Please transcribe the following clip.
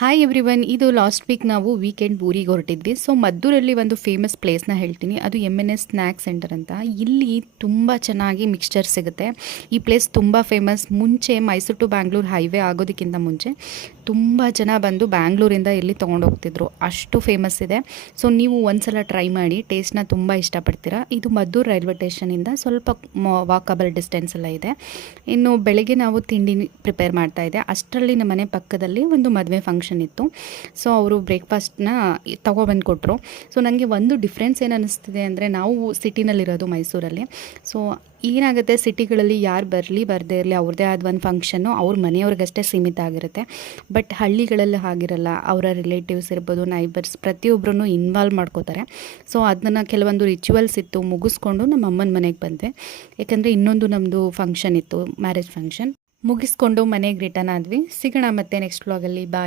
Hi everyone, ಇದು last week ನಾವು weekend ಊರಿಗೆ ಹೊರಟಿದ್ವಿ. ಸೊ ಮದ್ದೂರಲ್ಲಿ ಒಂದು ಫೇಮಸ್ ಪ್ಲೇಸ್ನ ಹೇಳ್ತೀನಿ, ಅದು MNS ಸ್ನ್ಯಾಕ್ ಸೆಂಟರ್ ಅಂತ. ಇಲ್ಲಿ ತುಂಬ ಚೆನ್ನಾಗಿ ಮಿಕ್ಸ್ಚರ್ ಸಿಗುತ್ತೆ. ಈ ಪ್ಲೇಸ್ ತುಂಬ ಫೇಮಸ್. ಮುಂಚೆ ಮೈಸೂರು ಟು ಬ್ಯಾಂಗ್ಳೂರು ಹೈವೇ ಆಗೋದಕ್ಕಿಂತ ಮುಂಚೆ ತುಂಬ ಜನ ಬಂದು ಬ್ಯಾಂಗ್ಳೂರಿಂದ ಇಲ್ಲಿ ತೊಗೊಂಡೋಗ್ತಿದ್ರು, ಅಷ್ಟು ಫೇಮಸ್ ಇದೆ. ಸೊ ನೀವು ಒಂದ್ಸಲ ಟ್ರೈ ಮಾಡಿ, ಟೇಸ್ಟ್ನ ತುಂಬ ಇಷ್ಟಪಡ್ತೀರಾ. ಇದು ಮದ್ದೂರು ರೈಲ್ವೆ ಸ್ಟೇಷನಿಂದ ಸ್ವಲ್ಪ ವಾಕಬಲ್ ಡಿಸ್ಟೆನ್ಸ್ ಎಲ್ಲ ಇದೆ. ಇನ್ನು ಬೆಳಗ್ಗೆ ನಾವು ತಿಂಡಿ ಪ್ರಿಪೇರ್ ಮಾಡ್ತಾ ಇದ್ದೆ, ಅಷ್ಟರಲ್ಲಿ ನಮ್ಮ ಮನೆ ಪಕ್ಕದಲ್ಲಿ ಒಂದು ಮದುವೆ ಫಂಕ್ಷನ್ ಇತ್ತು. ಸೊ ಅವರು ಬ್ರೇಕ್ಫಾಸ್ಟ್ನ ತೊಗೊಬಂದು ಕೊಟ್ಟರು. ಸೊ ನನಗೆ ಒಂದು ಡಿಫ್ರೆನ್ಸ್ ಏನು ಅನ್ನಿಸ್ತಿದೆ ಅಂದರೆ, ನಾವು ಸಿಟಿನಲ್ಲಿರೋದು ಮೈಸೂರಲ್ಲಿ. ಸೊ ಏನಾಗುತ್ತೆ, ಸಿಟಿಗಳಲ್ಲಿ ಯಾರು ಬರದೇ ಇರಲಿ, ಅವ್ರದ್ದೇ ಆದ ಒಂದು ಫಂಕ್ಷನ್ನು ಅವ್ರ ಮನೆಯವ್ರಿಗಷ್ಟೇ ಸೀಮಿತ ಆಗಿರುತ್ತೆ. ಬಟ್ ಹಳ್ಳಿಗಳಲ್ಲಿ ಹಾಗಿರಲ್ಲ. ಅವರ ರಿಲೇಟಿವ್ಸ್ ಇರ್ಬೋದು, ನೈಬರ್ಸ್, ಪ್ರತಿಯೊಬ್ಬರೂ ಇನ್ವಾಲ್ವ್ ಮಾಡ್ಕೋತಾರೆ. ಸೊ ಅದನ್ನು ಕೆಲವೊಂದು ರಿಚುವಲ್ಸ್ ಇತ್ತು, ಮುಗಿಸ್ಕೊಂಡು ನಮ್ಮ ಅಮ್ಮನ ಮನೆಗೆ ಬಂದೆ. ಯಾಕಂದರೆ ಇನ್ನೊಂದು ನಮ್ಮದು ಫಂಕ್ಷನ್ ಇತ್ತು, ಮ್ಯಾರೇಜ್ ಫಂಕ್ಷನ್. ಮುಗಿಸ್ಕೊಂಡು ಮನೆಗೆ ರಿಟರ್ನ್ ಆದ್ವಿ. ಸಿಗೋಣ ಮತ್ತೆ ನೆಕ್ಸ್ಟ್ ವ್ಲಾಗಲ್ಲಿ. ಬಾಯ್.